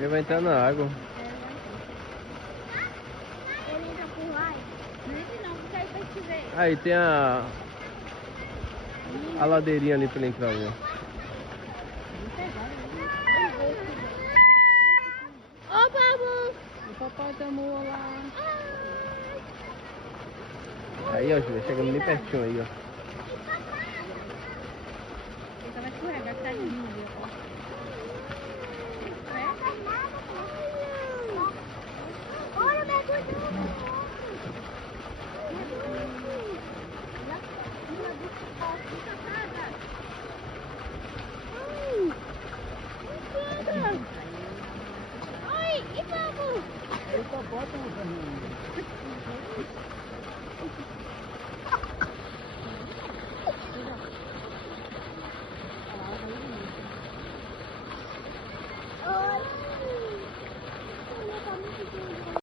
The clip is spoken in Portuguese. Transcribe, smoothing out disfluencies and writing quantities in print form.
Ele vai entrar na água. Ele entra por lá? Não, porque aí vai te ver. Aí tem a ladeirinha ali pra ele entrar ali, ó. Ô, Babu! O papai tomou lá. Aí, ó, Júlia, chegando bem pertinho aí, ó. Ele vai escorregar, tá lindo ali, ó. Olha, mergulhou! Oi, e Babu? Ele só bota um caminho.